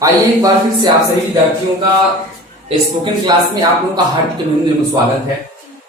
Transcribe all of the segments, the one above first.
आइए एक बार फिर से आप सभी विद्यार्थियों का स्पोकन क्लास में आप लोगों का हार्दिक अभिनंदन स्वागत है।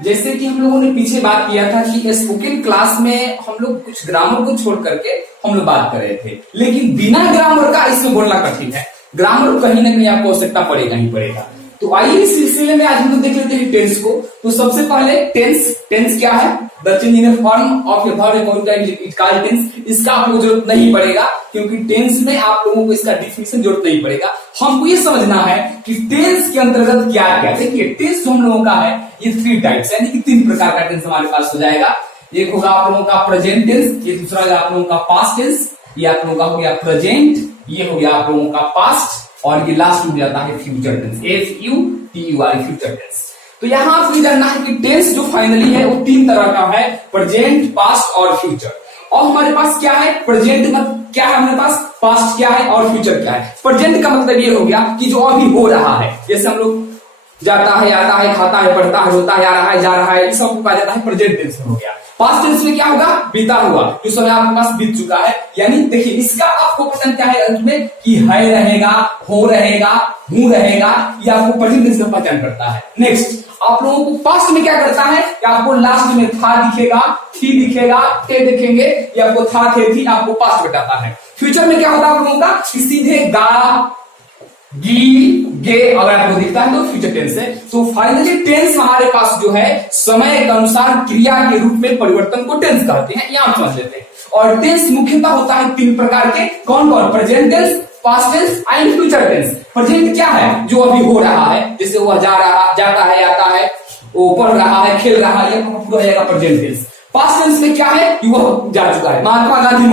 जैसे कि हम लोगों ने पीछे बात किया था कि स्पोकन क्लास में हम लोग कुछ ग्रामर को छोड़ करके हम लोग बात कर रहे थे, लेकिन बिना ग्रामर का इसमें बोलना कठिन है। ग्रामर कहीं ना कहीं आपको आवश्यकता पड़ेगा ही पड़ेगा। तो आइए इस सिलसिले में आज हम लोग देख लेते हैं टेंस को। तो सबसे पहले टेंस क्या है? The change in form of a verb according to it called tense. इसका आपको जरूरत नहीं पड़ेगा क्योंकि टेंस में आप लोगों को इसका डिफिनेशन जरूरत नहीं पड़ेगा। हमको ये समझना है कि टेंस के अंतर्गत क्या क्या। देखिए टेंस जो हम लोगों का है ये 3 टाइप्स यानी कि 3 प्रकार का टेंस हमारे पास हो जाएगा। एक होगा आप लोगों का प्रेजेंट टेंस, ये दूसरा होगा आप लोगों का पास्ट टेंस, ये आप लोगों का हो गया प्रेजेंट, ये हो गया आप लोगों का पास्ट, और ये लास्ट में जाता है future tense, FUTUR future tense. तो यहां आपको जानना है कि टेंस जो फाइनली है वो 3 तरह का है, प्रेजेंट, पास्ट और फ्यूचर। और हमारे पास क्या है? प्रेजेंट मतलब क्या है हमारे पास, पास्ट क्या है और फ्यूचर क्या है। प्रेजेंट का मतलब ये हो गया कि जो अभी हो रहा है, जैसे हम लोग जाता है, आता है, खाता है, पढ़ता है, होता है, आ रहा है, जा रहा है, इस सबको कहा जाता है प्रेजेंट टेंस में हो गया। पास्ट टेंस में क्या होगा? बीता हुआ, जो समय आपके पास बीत चुका है। यानी देखिए इसका आपको पसंद क्या है अंत में कि है रहेगा, हो रहेगा, हूं रहेगा, ये आपको प्रेजेंट टेंस में पहचान करता है। नेक्स्ट आप लोगों को पास्ट में क्या करता है कि आपको लास्ट में था दिखेगा, थी दिखेगा, थे दिखेंगे, ये आपको था, थे, थी आपको पास्ट बताता है। फ्यूचर में क्या होता है आप लोगों का कि सीधे गा, गी, गे अगर आपको दिखता है तो फ्यूचर टेंस है। तो फाइनली टेंस हमारे पास जो है समय के अनुसार क्रिया के रूप में परिवर्तन को टेंस कहते हैं, यहां समझ लेते हैं। और टेंस मुख्यतः होता है 3 प्रकार के। कौन कौन? Present tense, past tense and future tense. Present क्या है? जो अभी हो रहा है, जैसे वह जाता है, आता है, वो पढ़ रहा है, खेल रहा है, ये पूरा हो जाएगा प्रेजेंट टेंस। पास्ट टेंस में क्या है कि वह जा चुका है, महात्मा गांधी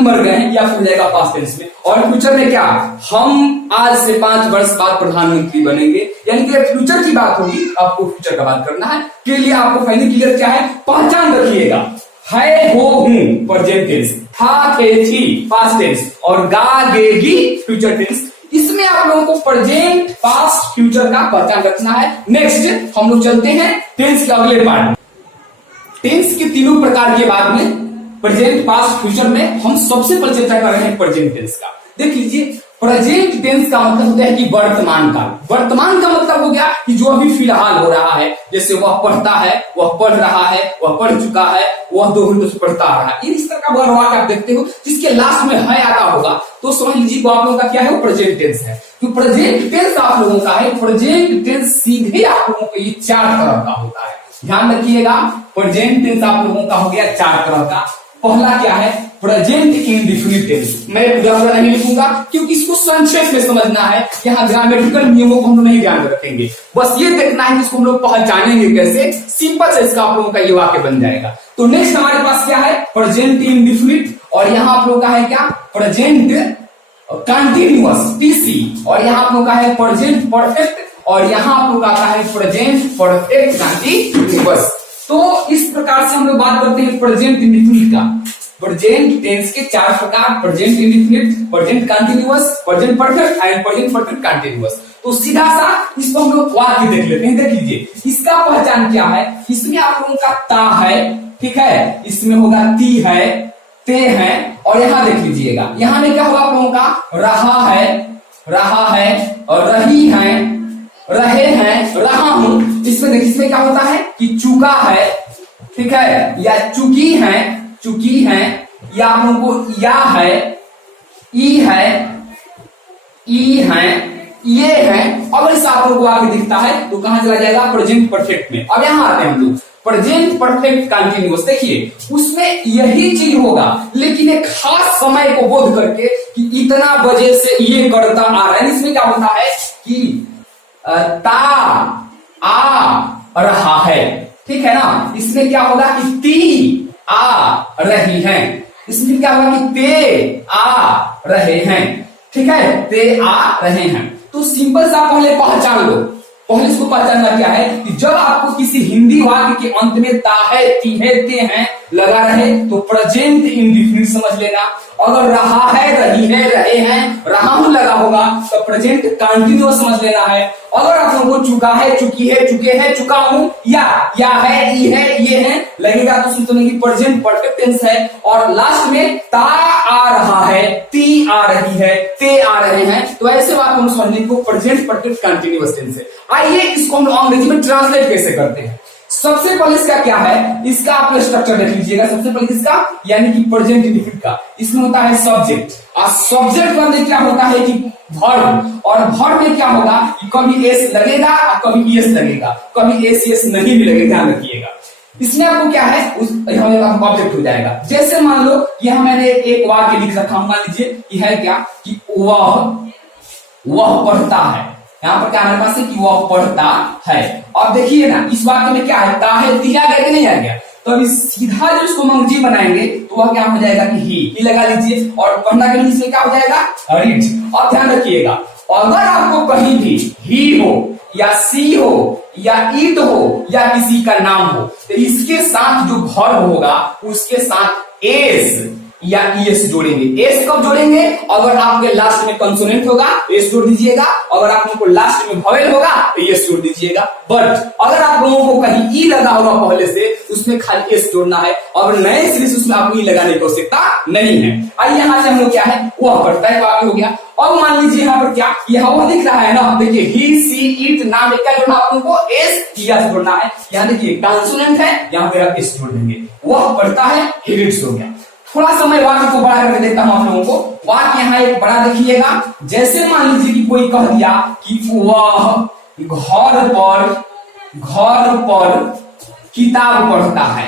मर गए हैं, या हो जाएगा पास्ट टेंस में। और फ्यूचर में क्या? हम आज से 5 वर्ष बाद प्रधानमंत्री बनेंगे, यानी कि फ्यूचर की बात होगी, आपको फ्यूचर का बात करना है। के लिए आपको फाइनली क्लियर क्या है? पहचान रखिएगा, है, हो, हूं प्रेजेंट टेंस, था, थे, थी पास्ट टेंस, और गा, गे, गी फ्यूचर टेंस। इसमें आप लोगों को प्रेजेंट, पास्ट, फ्यूचर का पहचान रखना है। नेक्स्ट हम लोग चलते हैं टेंस के अगले पार्ट। टेंस के 3 प्रकार के बाद में प्रेजेंट, पास्ट, फ्यूचर में हम सबसे पहले चर्चा कर रहे हैं प्रेजेंट टेंस का। देख लीजिए प्रेजेंट टेंस का मतलब होता है कि वर्तमान काल। वर्तमान का मतलब हो गया कि जो अभी फिलहाल हो रहा है, जैसे वह पढ़ता है, वह पढ़ रहा है, वह पढ़ चुका है, वह 2 घंटे से पढ़ता आ रहा है, इस तरह का वर्ड आप देखते हो जिसके लास्ट में है आता होगा, तो समझ लीजिए वो आप लोगों का क्या है, वो प्रेजेंट टेंस है। तो प्रेजेंट टेंस आप लोगों का है, प्रेजेंट टेंस सीधे आप लोगों को ये 4 तरह का होता है। ध्यान रखिएगा प्रेजेंट टेंस आप लोगों का हो गया 4 तरह का। पहला क्या है? Present indefinite tense. मैं पूरा नहीं लिखूंगा क्योंकि इसको संक्षेप में समझना है, यहाँ ग्रामेटिकल नियमों को हम लोग नहीं ध्यान में रखेंगे, बस ये देखना है कि इसको हम लोग पहचानेंगे कैसे। सिंपल से इसका आप लोगों का ये वाक्य बन जाएगा। तो नेक्स्ट हमारे पास क्या है? प्रेजेंट इंडेफिनिट, और यहाँ आप लोगों का है क्या? प्रेजेंट कंटिन्यूअस, PC, और यहाँ आप लोगों का है प्रेजेंट परफेक्ट, और यहाँ आप लोग आता है प्रेजेंट परफेक्ट कंटिन्यूअस। तो इस प्रकार से हम लोग बात करते हैं प्रेजेंट इंडेफिनिट का। प्रेजेंट टेंस के 4 प्रकार, present indefinite, present continuous, present perfect and present perfect continuous. तो सीधा सा इसको हम लोग वाक्य देख लेते हैं। देख लीजिए इसका पहचान क्या है। इसमें आप लोगों का ता है, ठीक है, इसमें होगा ती है, ते है, और यहाँ देख लीजिएगा यहाँ में क्या होगा आप लोगों का? रहा है और रही है, रहे हैं, रहा हूं। इसमें देखिए इसमें क्या होता है कि चुका है, ठीक है, या चुकी है, या आप लोगों को या है, ई है, ये है। अगर इस आप लोगों को आगे दिखता है तो कहां चला जाएगा? प्रेजेंट परफेक्ट में। अब यहां आते हैं हम लोग प्रेजेंट परफेक्ट कंटिन्यूअस। देखिए उसमें यही चीज होगा, लेकिन एक खास समय को बोध करके कि इतना बजे से ये करता आ रहा है। इसमें क्या होता है कि ता आ रहा है, ठीक है ना। इसमें क्या होगा कि ती आ रही है। इसमें क्या होगा कि ते आ रहे हैं, ठीक है, ते आ रहे हैं। तो सिंपल सा पहले पहचान लो। पहले इसको पहचानना क्या है कि जब आपको किसी हिंदी वाक्य के अंत में ता है, ती है, ते हैं लगा रहे तो प्रेजेंट इंडेफिनिट समझ लेना। अगर रहा है, रही है, रहे हैं, रहा हूं लगा होगा तो प्रेजेंट कंटिन्यूअस समझ लेना है। अगर आप लोगों को चुका है, चुकी है, चुके हैं, चुका हूं या है, ई है, ये है लगेगा तो समझने की प्रेजेंट परफेक्ट टेंस है। और लास्ट में ता आ रहा है, ती आ रही है, ते आ रहे हैं, तो ऐसे बात हम समझने को प्रेजेंट परफेक्ट कंटिन्यूअस टेंस है। आइए इसको हम अंग्रेजी में ट्रांसलेट कैसे करते हैं। सबसे पहले इसका क्या है, इसका आप स्ट्रक्चर देख लीजिएगा। सबसे पहले इसका यानी कि प्रेजेंट इंडेफिनिट का इसमें होता है सब्जेक्ट, और सब्जेक्ट में क्या होता है कि वर्ब, और वर्ब में क्या होगा कि कभी एस लगेगा और कभी एस लगेगा, कभी एस एस नहीं भी लगेगा, ध्यान रखिएगा। इसमें आपको क्या है उस ऑब्जेक्ट हो जाएगा। जैसे मान लो यहां मैंने एक वाक्य लिख रखा हूं, मान लीजिए कि है क्या कि वह पढ़ता है। यहाँ पर क्या हमारे पास है कि वह पढ़ता है। अब देखिए ना इस वाक्य में क्या है, ता है, दिया गया कि नहीं आ गया, तो अभी सीधा जो इसको हम जी बनाएंगे तो वह क्या हो जाएगा कि ही लगा लीजिए, और पढ़ना के लिए क्या हो जाएगा रीड। अब ध्यान रखिएगा, अगर आपको कहीं भी ही हो या सी हो या ईट हो या किसी का नाम हो तो इसके साथ जो वर्ब होगा उसके साथ एस या ईएस जोड़ेंगे। एस कब जोड़ेंगे, अगर आपके लास्ट में कंसोनेंट होगा एस जोड़ दीजिएगा, अगर आप लोगों को लास्ट में वोवेल होगा तो एस जोड़ दीजिएगा। बट अगर आप लोगों को कहीं ई लगा होगा पहले से उसमें खाली एस जोड़ना है, और नए सिरे से उसमें आपको ई लगाने की आवश्यकता नहीं है। और यहाँ से हम लोग क्या है वह पढ़ता है वाक्य हो गया। अब मान लीजिए यहाँ पर क्या यहाँ वह दिख रहा है ना, देखिए ही सी ईट नाम में क्या जोड़ना आप लोगों को एस जोड़ना है। यहाँ देखिए कंसोनेंट है, यहाँ पे आप एस जोड़ देंगे, वह पढ़ता है ही रीड्स हो गया। थोड़ा समय वाक्य को बड़ा करके देखता हूं आप लोगों को। वाक्य यहाँ एक बड़ा देखिएगा, जैसे मान लीजिए कि कोई कह दिया कि वह घर पर किताब पढ़ता है।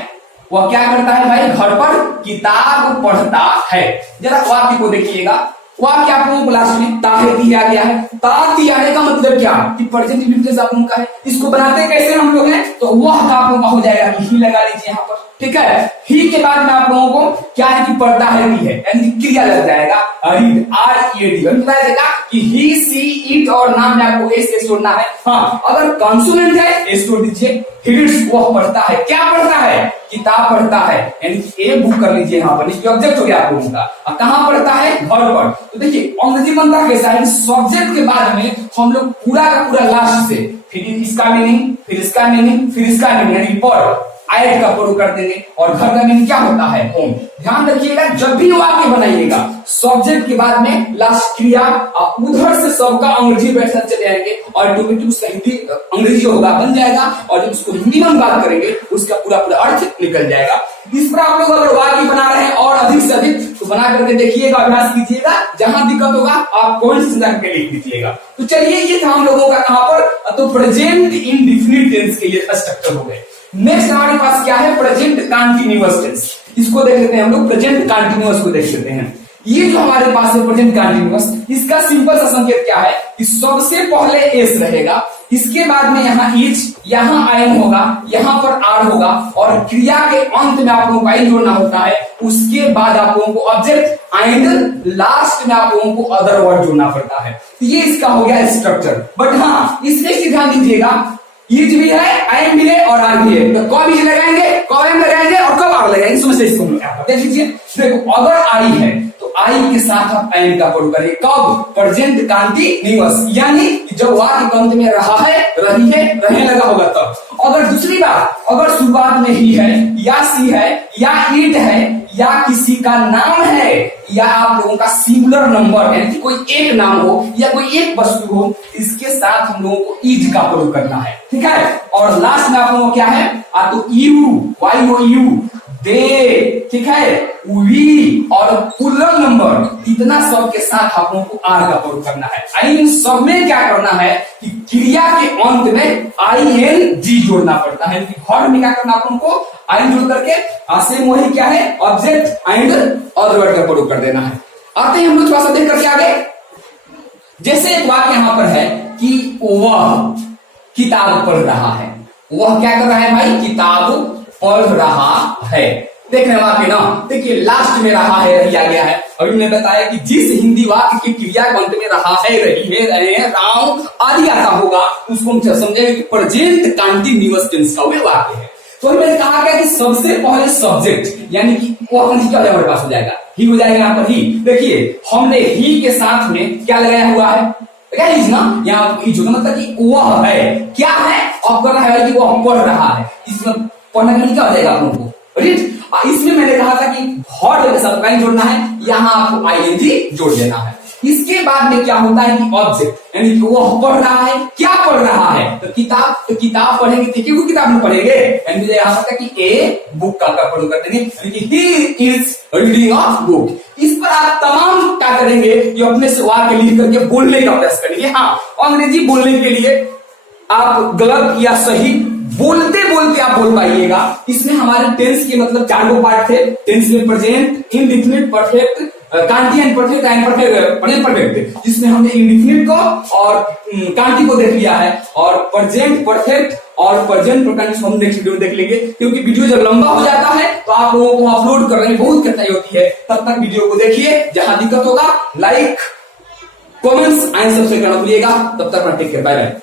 वह क्या करता है भाई, घर पर किताब पढ़ता है। जरा वाक्य को देखिएगा, वाक्य आप लोगों को लास्ट में ताहे दिया गया है। ता दिया का मतलब क्या कि प्रेजेंट इंडेफिनिट आप लोगों का है। इसको बनाते कैसे हम लोग हैं, तो वह का आप लोगों का हो जाएगा कि ही लगा लीजिए यहाँ पर, ठीक है। ही के बाद में आप लोगों को क्या है कि पढ़ता है भी है, यानी क्रिया लग जाएगा रीड, READ बताया जाएगा कि ही सी ईट और नाम में आपको एस जोड़ना है। हाँ अगर कंसोनेंट है एस जोड़ दीजिए। ही रीड्स वह पढ़ता है, क्या पढ़ता है, किताब पढ़ता है, यानी कि ए बुक कर लीजिए यहाँ पर, इसके ऑब्जेक्ट हो गया आप लोगों का। कहाँ पढ़ता है, घर पर। तो देखिए अंग्रेजी बनता कैसा है, सब्जेक्ट के बाद में हम लोग पूरा का पूरा लास्ट से फिर इसका मीनिंग, फिर इसका मीनिंग, फिर इसका मीनिंग यानी पर आयत का प्रयोग कर देंगे। और घर का मीनिंग क्या होता है, होम। ध्यान रखिएगा जब भी वाक्य बनाइएगा सब्जेक्ट के बाद में लास्ट क्रिया, उधर से सबका अंग्रेजी बैठना चले आएंगे और ऑटोमेटिक उसका हिंदी अंग्रेजी होगा बन जाएगा, और जब उसको हिंदी में बात करेंगे उसका पूरा पूरा अर्थ निकल जाएगा। इस पर आप लोग अगर वाक्य बना रहे हैं और अधिक से अधिक तो बना करके देखिएगा, अभ्यास कीजिएगा। जहां दिक्कत होगा आप कमेंट से जाकर लिख दीजिएगा। तो चलिए ये था हम लोगों का कहां पर, तो प्रेजेंट इंडेफिनिट टेंस के ये स्ट्रक्चर हो गए। नेक्स्ट हमारे पास क्या है, प्रेजेंट कंटीन्यूअस टेंस। इसको देख लेते हैं हम लोग, प्रेजेंट कंटीन्यूअस को देख लेते हैं। ये जो हमारे पास है प्रेजेंट कंटीन्यूअस, इसका सिंपल सा संकेत क्या है कि सबसे पहले एस रहेगा, इसके बाद में यहाँ इज, यहाँ आयन होगा, यहाँ पर आर होगा, और क्रिया के अंत में आप लोगों को आयन जोड़ना होता है। उसके बाद आप लोगों को ऑब्जेक्ट एंड लास्ट में आप लोगों को अदर वर्ड जोड़ना पड़ता है। तो ये इसका हो गया स्ट्रक्चर। बट हाँ इसमें ध्यान दीजिएगा, इज भी है, आयन भी है और आर भी है। तो कब इज लगाएंगे, कब एम लगाएंगे और कब आर लगाएंगे, समझते इसको देख लीजिए। देखो अगर आई है तो आई के साथ आप आयन का प्रयोग करेंगे, कब, प्रेजेंट कंटीन्यूअस, यानी जब वाक्य के अंत में रहा है, रही है, रहने लगा होगा तब। अगर दूसरी बात, अगर शुरुआत में ही है या सी है या ईट है या किसी का नाम है या आप लोगों का सिंगुलर नंबर है कि कोई एक नाम हो या कोई एक वस्तु हो, इसके साथ हम लोगों को इज का प्रयोग करना है, ठीक है। और लास्ट में आप लोगों को क्या है, तो यू, वाई ओ यू, दे, ठीक है, वी और प्लूरल नंबर, इतना सब के साथ आप लोगों को आर का प्रयोग करना है। इन सब में क्या करना है कि क्रिया के अंत में ING जोड़ना पड़ता है। घर में क्या करना आप लोगों को, आयन जोड़ करके आसे वही क्या है, ऑब्जेक्ट एंड अदर वर्ड का प्रयोग कर देना है। आते हैं हम लोग थोड़ा सा देख करके आगे। जैसे एक वाक्य यहां पर है कि वह किताब पढ़ रहा है, वह क्या कर रहा है भाई, किताब पढ़ रहा है। देख रहे हैं वाक्य ना, देखिए लास्ट में रहा है रही आ गया है। अभी मैंने बताया कि जिस हिंदी वाक्य की क्रिया के अंत में रहा है, रही है, रहे हैं, राव आदि आता होगा उसको हम समझेंगे कि प्रेजेंट कंटीन्यूअस टेंस का वे वाक्य है। तो मैंने कहा क्या कि सबसे पहले सब्जेक्ट यानी कि वो अपन क्या हमारे पास हो जाएगा, ही हो जाएगा यहाँ पर ही। देखिए हमने ही के साथ में क्या लगाया हुआ है, क्या इज ना, यहाँ जो मतलब कि वह है, क्या है, अब कर रहा है कि वह पढ़ रहा है, इसमें पढ़ना के लिए क्या हो जाएगा आप लोगों को, राइट। इसमें मैंने कहा था कि वर्ब के साथ क्या जोड़ना है, यहाँ आपको आईएनजी जोड़ देना है। इसके बाद में क्या होता है कि ऑब्जेक्ट यानी कि वह पढ़ रहा है, क्या पढ़ रहा है, तो किताब पढ़ेंगे, ठीक है, वो किताब में पढ़ेंगे, यानी यहाँ पर कि ए बुक का प्रयोग कर देंगे, यानी he is reading of book. इस पर आप तमाम क्या करेंगे, ये अपने से वाक्य लिख करके बोलने का प्रयास करेंगे। हाँ, अंग्रेजी बोलने के लिए आप गलत या सही बोलते बोलते आप बोल पाइएगा। इसमें हमारे टेंस के मतलब 4 पार्ट थे, टेंस में present, indefinite, perfect, Kanti and perfect and perfect, जिसमें हमने इंडिफिनिट को और कांटी को देख लिया है, और प्रेजेंट परफेक्ट और प्रेजेंट परफेक्ट हम नेक्स्ट वीडियो में देख लेंगे, क्योंकि वीडियो जब लंबा हो जाता है तो आप लोगों को अपलोड करने में बहुत कठिनाई होती है। तब तक वीडियो को देखिए, जहां दिक्कत होगा लाइक, कमेंट्स एंड सब्सक्राइब करना भूलिएगा। तब तक टेक केयर, बाय बाय।